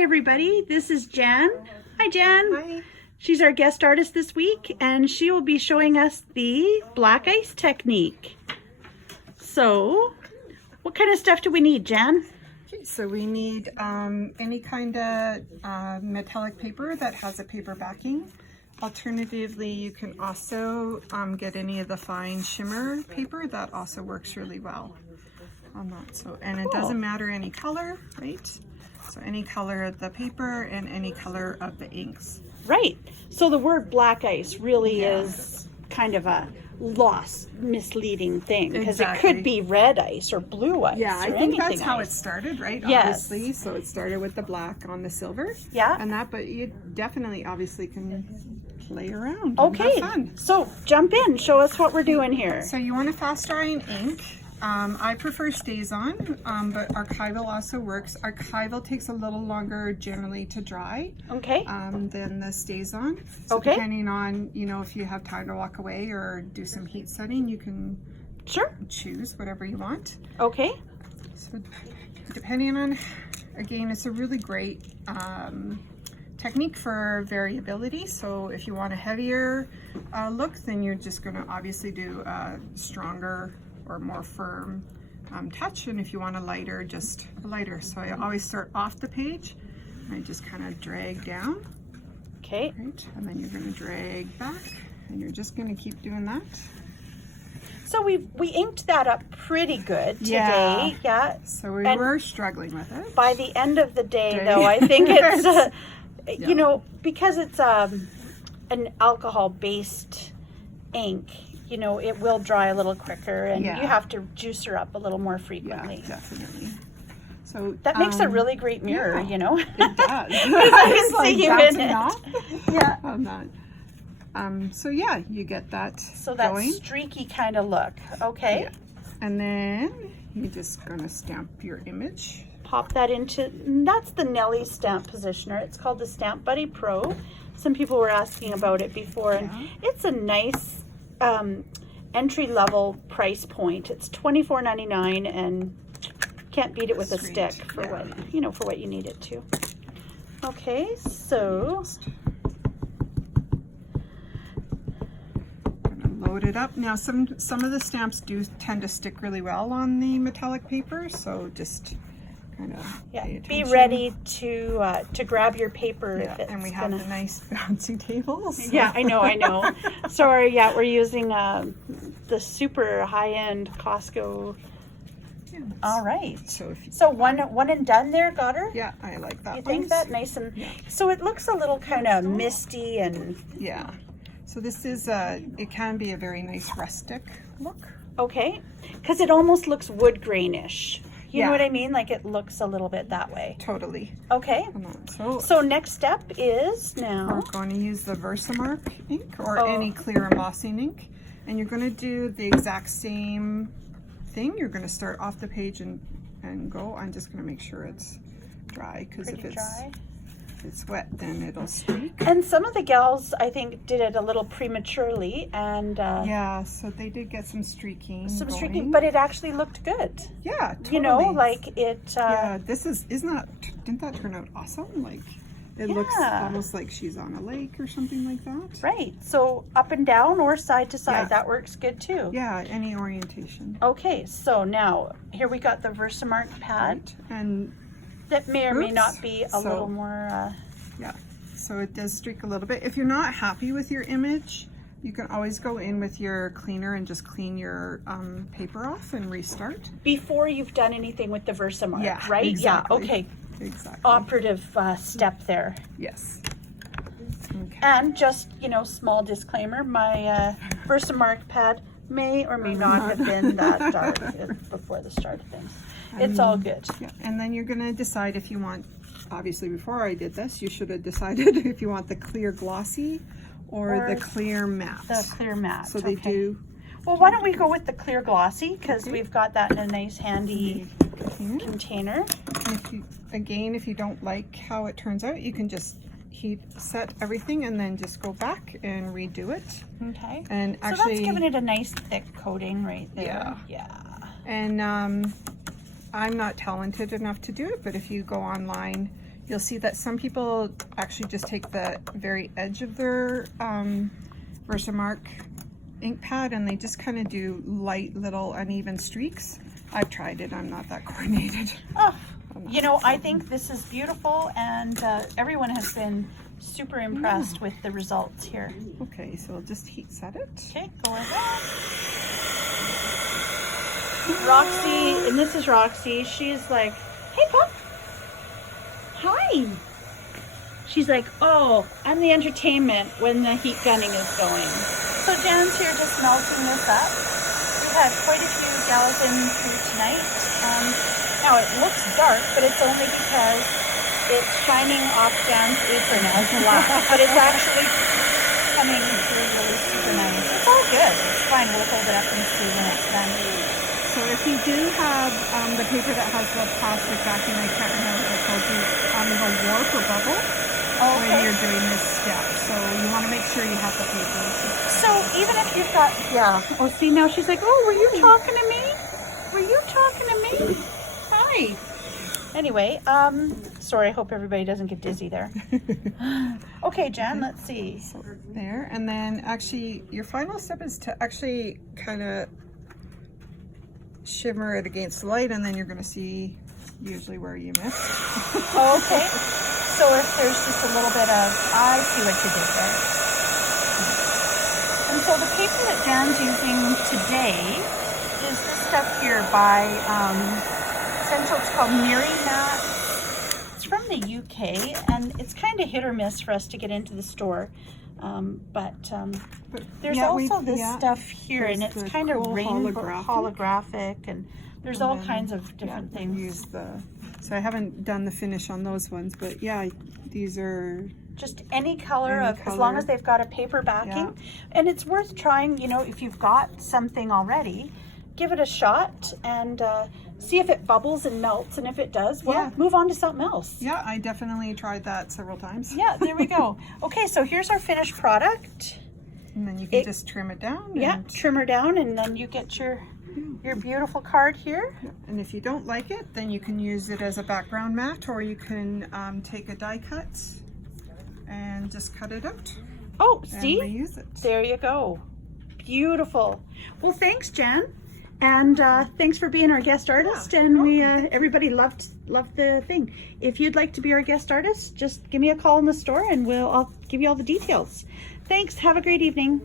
Hi everybody, this is Jan. Hi Jan. Hi. She's our guest artist this week and she will be showing us the black ice technique. So, what kind of stuff do we need, Jan? Okay, so we need any kind of metallic paper that has a paper backing. Alternatively, you can also get any of the fine shimmer paper. That also works really well on that. So, and it doesn't matter any color, right? So any color of the paper and any color of the inks. Right. So the word black ice really is kind of a misleading thing because it could be red ice or blue ice. Yeah, I think that's how it started, right? Yes. Obviously. So it started with the black on the silver. Yeah. And that, but you definitely obviously can play around. Okay. And have fun. So jump in, show us what we're doing here. So you want a fast drying ink. I prefer StazOn, but archival also works. Archival takes a little longer generally to dry than the StazOn. So depending on, you know, if you have time to walk away or do some heat setting, you can choose whatever you want. Okay. So depending on, again, it's a really great technique for variability. So if you want a heavier look, then you're just going to obviously do a stronger or more firm touch, and if you want a lighter, just a lighter. So I always start off the page and I just kind of drag down. Okay. Right, and then you're going to drag back, and you're just going to keep doing that. So we inked that up pretty good today. Yeah. So we were struggling with it. By the end of the day, though, I think it's you know, because it's an alcohol-based ink, you know, it will dry a little quicker, and you have to juice her up a little more frequently. Yeah, definitely. So that makes a really great mirror, you know. It does. I can see you in it. Off. Yeah. On that. So yeah, you get that. So that going. streaky kind of look. Okay. Yeah. And then you're just gonna stamp your image. Pop that into. That's the Nelly stamp positioner. It's called the Stamp Buddy Pro. Some people were asking about it before, and it's a nice entry-level price point. It's $24.99 and can't beat it with a stick for what you know, for what you need it to. Okay, so Load it up. Now some of the stamps do tend to stick really well on the metallic paper, so just kind of be ready to grab your paper if it's and we have the nice fancy tables. Yeah, I know. So we're using the super high-end Costco. Yeah, all right. So one and done there, got her? Yeah, I like that. You think that nice and so it looks a little kind of misty and So this is it can be a very nice rustic look. Okay, because it almost looks wood grainish. You know what I mean? Like it looks a little bit that way. Totally. Okay. So next step is now we're going to use the Versamark ink or any clear embossing ink, and you're going to do the exact same thing. You're going to start off the page and go. I'm just going to make sure it's dry, because if it's wet, then it'll streak. And some of the gals, I think, did it a little prematurely, and yeah, so they did get some streaking. Streaking, but it actually looked good. Yeah, totally. You know, like it. Yeah, didn't that turn out awesome? Like it looks almost like she's on a lake or something like that. Right. So up and down or side to side, that works good too. Yeah, any orientation. Okay, so now here we got the Versamark pad. Right. And that may or may not be a little more so it does streak a little bit. If you're not happy with your image, you can always go in with your cleaner and just clean your paper off and restart before you've done anything with the Versamark, right? Exactly. Yeah, okay. Exactly. Operative step there. Yes. Okay. And just, you know, small disclaimer, my Versamark pad may or may not have been that dark before the start of things. It's all good. Yeah. And then you're going to decide if you want, obviously before I did this, you should have decided if you want the clear glossy or the clear matte. The clear matte. So they do. Well, why don't we go with the clear glossy, because we've got that in a nice handy container. And if you don't like how it turns out, you can just heat set everything and then just go back and redo it. Okay. And actually, so that's giving it a nice thick coating right there. Yeah. And I'm not talented enough to do it, but if you go online, you'll see that some people actually just take the very edge of their Versamark ink pad and they just kind of do light little uneven streaks. I've tried it, I'm not that coordinated. Oh, you know, I think this is beautiful, and everyone has been super impressed with the results here. Okay, so we'll just heat set it. Okay, go ahead. Roxy, and this is Roxy, she's like, hey Pup, hi. She's like, oh, I'm the entertainment when the heat gunning is going. So Jan's here just melting this up. We've had quite a few gals in through tonight. Now it looks dark, but it's only because it's shining off Jan's apron as black, but it's actually coming through really super nice. It's all good. It's fine. We'll hold it up and see when it's done. So if you do have the paper that has the plastic backing, I can't remember what it's called, it'll warp or bubble when you're doing this step. So you want to make sure you have the paper. So even if you've got, yeah. Oh, see, now she's like, oh, were you talking to me? Were you talking to me? Hi. Anyway, sorry, I hope everybody doesn't get dizzy there. Okay, Jan, let's see. So there, and then actually your final step is to actually kind of shimmer it against the light, and then you're going to see usually where you missed. Okay, so if there's just a little bit of, I see what you did there. And so the paper that Jan's using today is this stuff here by Essential. It's called Miri Mat. It's from the UK, and it's kind of hit or miss for us to get into the store. But there's also this stuff here, and it's kind of rainbow holographic, and there's all kinds of different things. So I haven't done the finish on those ones, but yeah, these are just any color as long as they've got a paper backing. And it's worth trying, you know, if you've got something already, give it a shot and see if it bubbles and melts, and if it does, well, move on to something else. Yeah, I definitely tried that several times. Yeah, there we go. Okay, so here's our finished product. And then you can just trim it down. Yeah, trim her down, and then you get your beautiful card here. And if you don't like it, then you can use it as a background mat, or you can take a die cut and just cut it out. Oh, see? And reuse it. There you go. Beautiful. Well, thanks, Jan. And thanks for being our guest artist. And we everybody loved the thing. If you'd like to be our guest artist, just give me a call in the store, and I'll give you all the details. Thanks. Have a great evening.